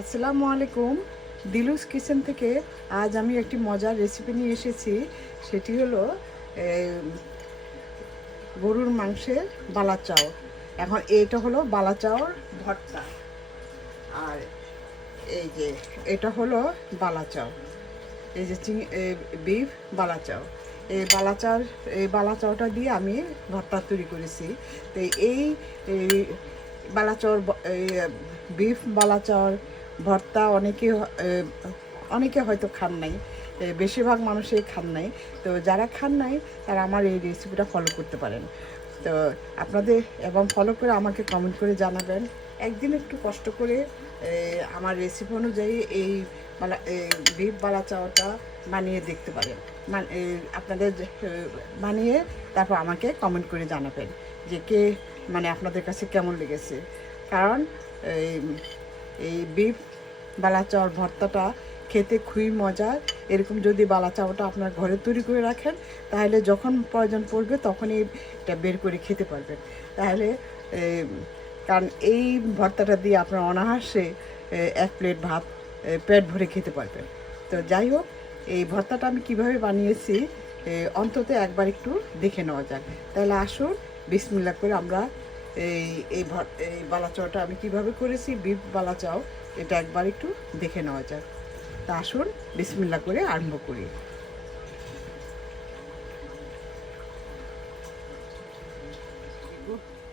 আসসালামু আলাইকুম। দিলুস কিচেন থেকে আজ আমি একটি মজার রেসিপি নিয়ে এসেছি। সেটি হলো গরুর মাংসের বালা চাও এখন এইটা হলো বালা চাওর ভর্তা। আর এই যে, এটা হলো বালা চাও এই যে চিং বিফ বালা চাও এই বালা চার এই বালা চাওটা দিয়ে আমি ভর্তা তৈরি করেছি। তো এই এই বালাচর বিফ বালাচর ভর্তা অনেকে অনেকে হয়তো খান নাই। বেশিরভাগ মানুষই খান নাই। তো যারা খান নাই, তারা আমার এই রেসিপিটা ফলো করতে পারেন। তো আপনাদের, এবং ফলো করে আমাকে কমেন্ট করে জানাবেন। একদিন একটু কষ্ট করে আমার রেসিপি অনুযায়ী এই বিফ বালা চাওয়াটা বানিয়ে দেখতে পারেন। আপনাদের বানিয়ে তারপর আমাকে কমেন্ট করে জানাবেন যে কে মানে আপনাদের কাছে কেমন লেগেছে। কারণ, এই বিফ বালাচাওয়ার ভর্তাটা খেতে খুবই মজার। এরকম যদি বালা বালাচাওয়াটা আপনার ঘরে তৈরি করে রাখেন তাহলে যখন প্রয়োজন পড়বে তখনই এটা বের করে খেতে পারবেন। তাহলে কারণ এই ভর্তাটা দিয়ে আপনার অনায়াসে এ, এক প্লেট ভাত পেট ভরে খেতে পারবেন। তো যাই হোক এই ভর্তাটা আমি কীভাবে বানিয়েছি অন্তত একবার একটু দেখে নেওয়া যাক। তাহলে আসুন বিসমিল্লা করে আমরা এই এই বালাচাওটা আমি কীভাবে করেছি বিফ বালাচাও। এটা একবার একটু দেখে নেওয়া যাক। তা আসুন বিসমিল্লা করে আরম্ভ করি।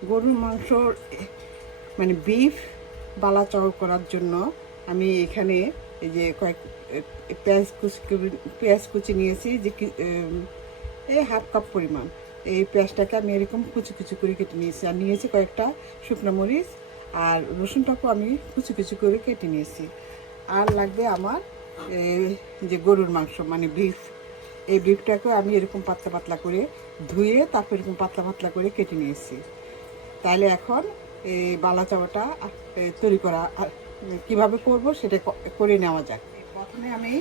গরুর মাংস মানে বিফ বালা চাউল করার জন্য আমি এখানে এই যে কয়েক পেঁয়াজ কুচি পেঁয়াজ কুচি নিয়েছি, যে এই হাফ কাপ পরিমাণ। এই পেঁয়াজটাকে আমি এরকম কুচি কুচি করে কেটে নিয়েছি। আর নিয়েছি কয়েকটা শুকনো মরিচ আর রসুনটাকেও আমি কুচি কুচি করে কেটে নিয়েছি। আর লাগবে আমার যে গরুর মাংস মানে বিফ এই বিফটাকেও আমি এরকম পাতলা পাতলা করে ধুয়ে তারপর এরকম পাতলা পাতলা করে কেটে নিয়েছি। তাহলে এখন এই বালা চাওয়াটা তৈরি করা কীভাবে করব সেটা করে নেওয়া যাক। প্রথমে আমি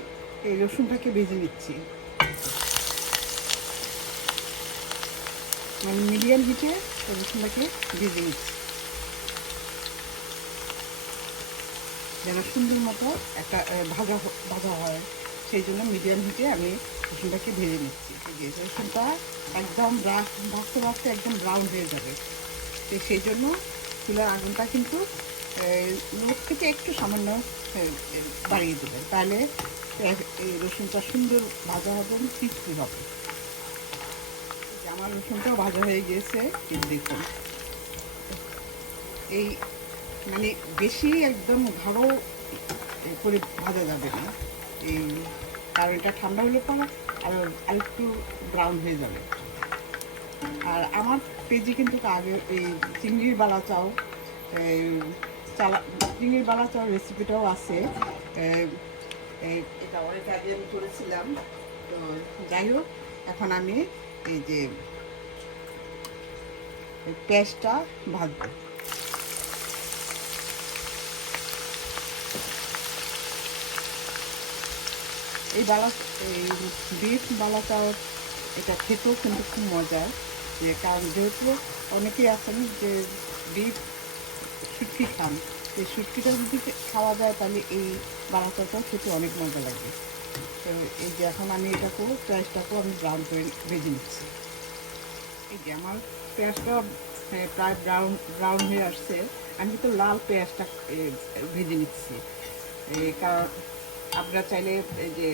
এই রসুনটাকে ভেজে নিচ্ছি। মানে মিডিয়াম হিটে রসুনটাকে ভেজে নিচ্ছি। যেন সুন্দর মতো একটা ভাজা ভাজা হয়। সেই জন্য মিডিয়াম হিটে আমি রসুনটাকে ভেজে নিচ্ছি। রসুনটা একদম ভাজতে ভাজতে একদম ব্রাউন হয়ে যাবে। তো সেই জন্য চুলার আগুনটা কিন্তু লোক থেকে একটু সামান্য বাড়িয়ে দেবেন। তাহলে এই রসুনটা সুন্দর ভাজা হবে এবং crispy হবে। আমার রসুনটাও ভাজা হয়ে গিয়েছে দেখুন। এই মানে বেশি একদম ঘন করে ভাজা যাবে না। এই, কারণ এটা ঠান্ডা হলে পরে আর একটু ব্রাউন হয়ে যাবে। আর আমার পেজে কিন্তু আগে এই চিংড়ির বালা চাও চালা, চিংড়ির বালা চাও রেসিপিটাও আছে। এটা অনেক আগে আমি করেছিলাম। তো যাই হোক, এখন আমি এই যে পেঁয়াজটা ভাজবো। এই বালা, এই বিফ বালা এটা খেতেও কিন্তু খুব মজার যে কারণ যেহেতু অনেকেই আছেন যে বিফ শুটকি খান, এই শুটকিটা যদি খাওয়া যায় তাহলে এই বালাচাটাও খেতে অনেক মজা লাগে। তো এই যে এখন আমি এটাকেও পেঁয়াজটাকেও আমি ব্রাউন করে ভেজে নিচ্ছি। এই যে আমার পেঁয়াজটা প্রায় ব্রাউন ব্রাউন হয়ে আসছে। আমি কিন্তু লাল পেঁয়াজটা ভেজে নিচ্ছি। কারণ আপনারা চাইলে যে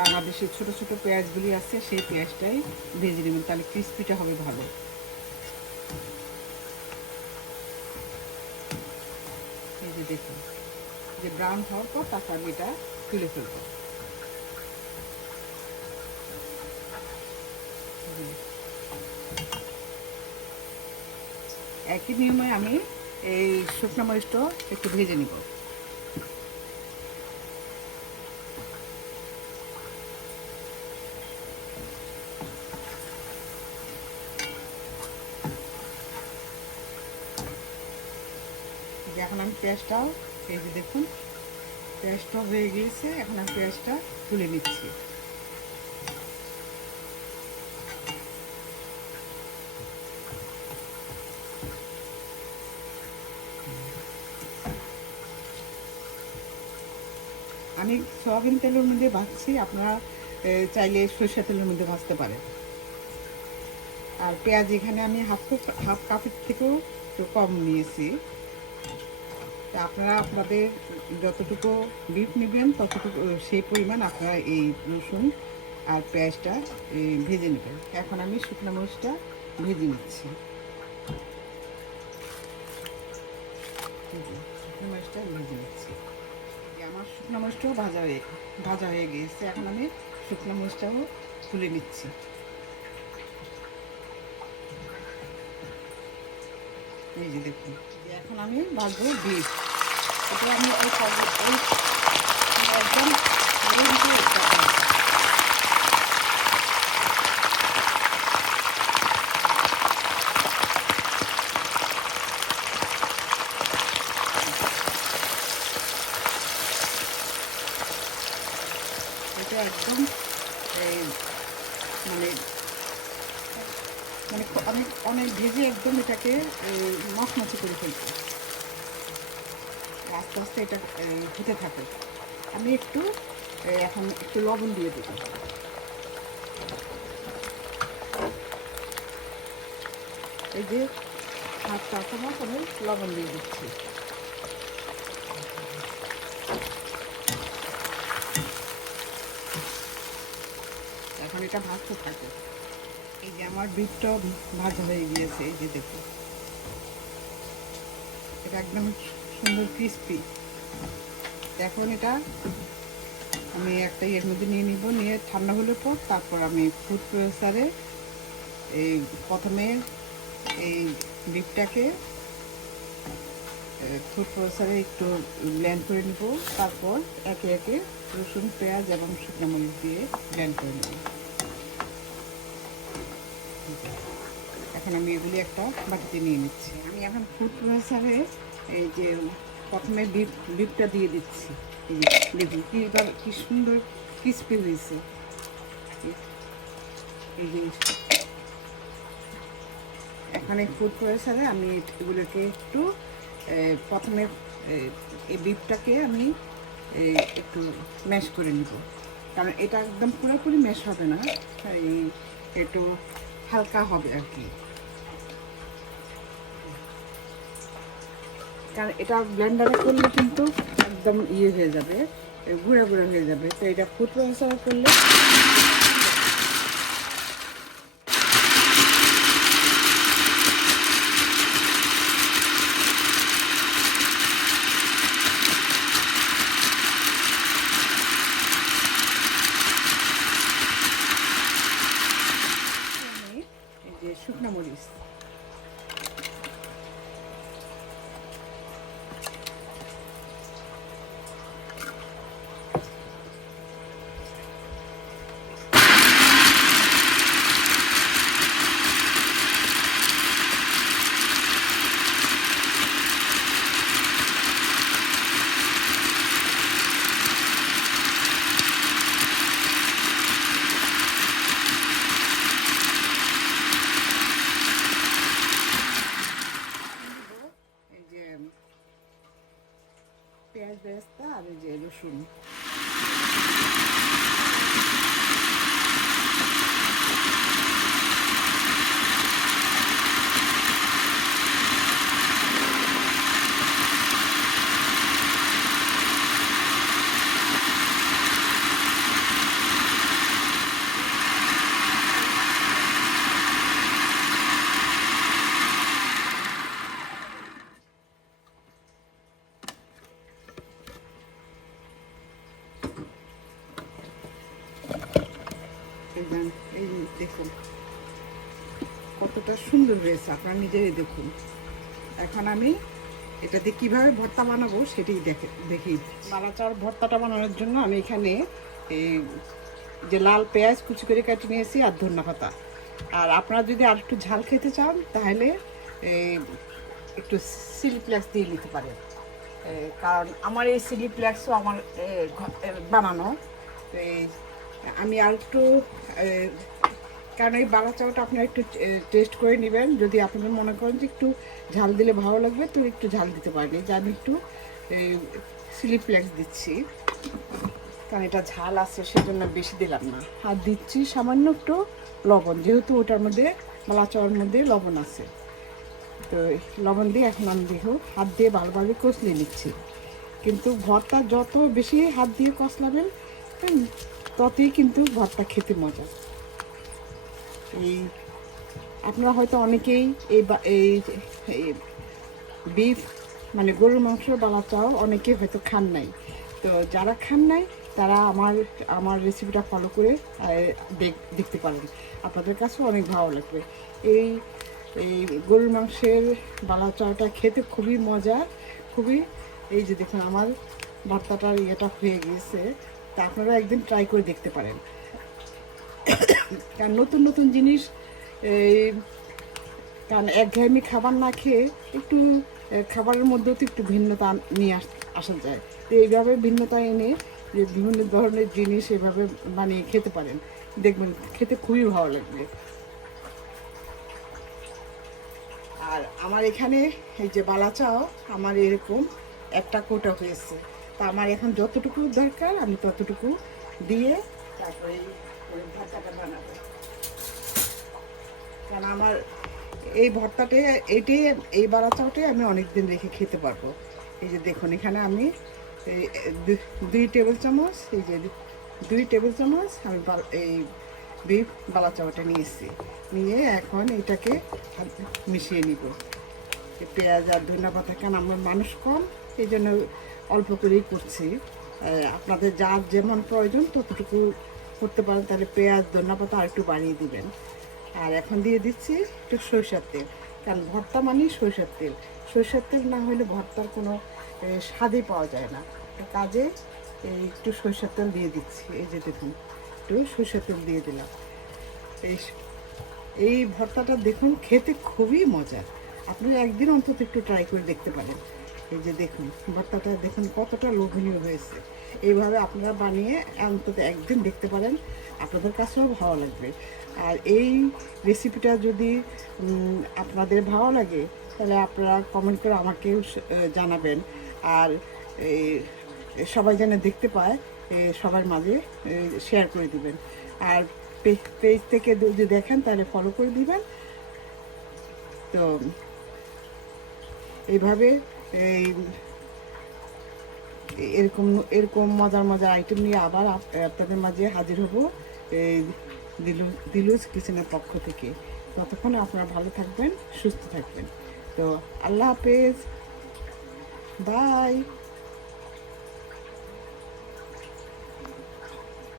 বাংলাদেশের ছোট ছোট পেঁয়াজগুলি আছে, সেই পেঁয়াজটাই ভেজে নেবেন, তাহলে ক্রিস্পিটা হবে ভালো এই যে দেখুন, যে ব্রাউন হওয়ার পর তারপর আমি এটা তুলে ফেলব। একই নিয়মে আমি এই শুকনো মরিচটা একটু ভেজে নিব পেঁয়াজটাও এই যে দেখুন, পেঁয়াজটা হয়ে গিয়েছে, এখন আমি পেঁয়াজটা তুলে নিচ্ছি। আমি সয়াবিন তেলের মধ্যে ভাজছি, আপনারা চাইলে সরষের তেলের মধ্যে ভাজতে পারেন। আর পেঁয়াজ এখানে আমি হাফ হাফ কাপের থেকেও কম নিয়েছি। আপনারা আপনাদের যতটুকু বিফ নেবেন, ততটুকু সেই পরিমাণ আপনারা এই রসুন আর পেঁয়াজটা ভেজে নেবেন। এখন আমি শুকনো মরিচটা ভেজে নিচ্ছি। শুকনো মরিচটা ভেজে নিচ্ছি। আমার শুকনো মরিচটাও ভাজা হয়ে ভাজা হয়ে গিয়েছে। এখন আমি শুকনো মরিচটাও তুলে নিচ্ছি। এই যে দেখুন। এখন আমি ভাজবো বিফ এটা আমি ওই একদম হালকা দিয়ে এটা ভাজবো। এটা একদম এই, মানে মানে অনেক অনেক ভেজে একদম এটাকে মচমচে করে ফেলব আস্তে আস্তে এটা হতে থাকে। আমি একটু এখন একটু লবণ দিয়ে দেবো এই যে হাত চামচ আমি লবণ দিয়ে দিচ্ছি। এখন এটা ভাজতে থাকে এই যে আমার বিটটা ভাজা হয়ে গিয়েছে, এই যে দেখুন। এটা একদম সুন্দর ক্রিস্পি এখন এটা আমি একটা এর মধ্যে নিয়ে নিব, নিয়ে ঠান্ডা হলে পর তারপর আমি ফুড প্রসেসারে এই প্রথমে এই বিটটাকে ফুড প্রসেসারে একটু ব্লেন্ড করে নিব, তারপর একে একে রসুন, পেঁয়াজ এবং শুকনো মরিচ দিয়ে ব্লেন্ড করে নেব। এখন আমি এগুলি একটা বাটিতে নিয়ে নিচ্ছি। আমি এখন ফুড প্রসেসারে এই যে প্রথমে বিপ বিপটা দিয়ে দিচ্ছি। এই যে দেখুন কি এবার কি সুন্দর ক্রিস্পি হয়েছে। এই যে এখন ফুড প্রসেসারে আমি এগুলোকে একটু প্রথমে এই বিপটাকে আমি একটু ম্যাশ করে নিব। কারণ এটা একদম পুরোপুরি ম্যাশ হবে না। এই একটু হালকা হবে আর কি। কারণ এটা ব্লেন্ডারে করলে কিন্তু একদম ইয়ে হয়ে যাবে গুঁড়া গুঁড়া হয়ে যাবে। তো এটা প্রসেসারে করলে আমি এই যে শুকনো মরিচ এই যে পেঁয়াজ বেরেস্তা আর এই যে রসুন এই দেন, এই দেখুন কতটা সুন্দর হয়েছে, আপনারা নিজেরাই দেখুন। এখন আমি এটাতে কীভাবে ভর্তা বানাবো সেটাই দেখে দেখেই বালাচার ভর্তাটা বানানোর জন্য আমি এখানে যে লাল পেঁয়াজ কুচি করে কেটে নিয়েছি আর ধন্যা পাতা। আর আপনারা যদি আর একটু ঝাল খেতে চান, তাহলে একটু চিলি ফ্লেক্স দিয়ে নিতে পারেন। কারণ আমার এই চিলি ফ্লেক্সও আমার বানানো। আমি আর একটু কারণ এই বালা চাউটা আপনারা একটু টেস্ট করে নেবেন। যদি আপনাদের মনে করেন যে একটু ঝাল দিলে ভালো লাগবে, তো একটু ঝাল দিতে এই যে আমি একটু চিলি ফ্লেক্স দিচ্ছি। কারণ এটা ঝাল আছে, সেজন্য বেশি দিলাম না। আর দিচ্ছি সামান্য একটু লবণ, যেহেতু ওটার মধ্যে মালা চাওয়ার মধ্যে লবণ আছে। তো লবণ দিয়ে এখন আমি দেখো হাত দিয়ে ভালোভাবে কষলে নিচ্ছি। কিন্তু ভর্তা যত বেশি হাত দিয়ে কষলাবেন ততই কিন্তু ভর্তা খেতে মজা। এই, আপনারা হয়তো অনেকেই এই এই বিফ মানে গরুর মাংস বালা চাও অনেকে হয়তো খান নাই। তো যারা খান নাই, তারা আমার আমার রেসিপিটা ফলো করে দেখ- দেখতে পারেন। আপনাদের কাছেও অনেক ভালো লাগবে। এই এই গরুর মাংসের বালা চাওটা খেতে খুবই মজা, খুবই, এই যে দেখুন আমার ভর্তাটার ইয়েটা হয়ে গিয়েছে, তা আপনারা একদিন ট্রাই করে দেখতে পারেন। কারণ নতুন নতুন জিনিস, এই, কারণ একঘেয়েমি খাবার না খেয়ে একটু খাবারের মধ্যেও তো একটু ভিন্নতা নিয়ে আস- আসা যায়। তো এইভাবে ভিন্নতা এনে যে বিভিন্ন ধরনের জিনিস এভাবে বানিয়ে খেতে পারেন। দেখবেন খেতে খুবই ভালো লাগবে। আর আমার এখানে এই যে বালাচাও আমার এরকম একটা কোটা হয়েছে। তা আমার এখন যতটুকু দরকার, আমি ততটুকু দিয়ে তারপরে কারণ আমার এই ভর্তাটা এটাই এই বাড়া চাউটাই আমি অনেক দিন রেখে খেতে পারব। এই যে দেখুন, এখানে আমি দুই টেবিল চামচ, এই যে দুই টেবিল চামচ আমি এই বিফ বালা চাউটা নিয়েছি। নিয়ে এখন এটাকে মিশিয়ে নিব। পেঁয়াজ আর ধনিয়া পাতা কেন আমরা মানুষ কম, এই জন্য অল্প করেই করছি। আপনাদের যার যেমন প্রয়োজন ততটুকু করতে পারেন, তাহলে পেঁয়াজ ধনিয়া পাতা আর একটু বাড়িয়ে দিবেন। আর এখন দিয়ে দিচ্ছি একটু সরষের তেল। কারণ ভর্তা মানেই সরষের তেল। সরষের তেল না হলে ভর্তার কোনো স্বাদই পাওয়া যায় না। কাজে এই একটু সরষের তেল দিয়ে দিচ্ছি। এই যে দেখুন, একটু সরষের তেল দিয়ে দিলাম। এই এই ভর্তাটা দেখুন, খেতে খুবই মজা আপনি একদিন অন্তত একটু ট্রাই করে দেখতে পারেন। এই যে দেখুন ভর্তাটা দেখুন কতটা লোভনীয় হয়েছে। এইভাবে আপনারা বানিয়ে অন্তত একদিন দেখতে পারেন, আপনাদের কাছেও ভালো লাগবে। আর এই রেসিপিটা যদি আপনাদের ভালো লাগে, তাহলে আপনারা কমেন্ট করে আমাকেও জানাবেন। আর সবাই যেন দেখতে পায় সবার মাঝে শেয়ার করে দিবেন। আর পেজ থেকে যদি দেখেন, তাহলে ফলো করে দিবেন। তো, এইভাবে এই, এরকম এরকম মজার মজার আইটেম নিয়ে আবার আপ- আপনাদের মাঝে হাজির হব এই দিলু দিলুজ কিচেনের পক্ষ থেকে। ততক্ষণ আপনারা ভালো থাকবেন, সুস্থ থাকবেন। তো আল্লাহ হাফেজ। বাই।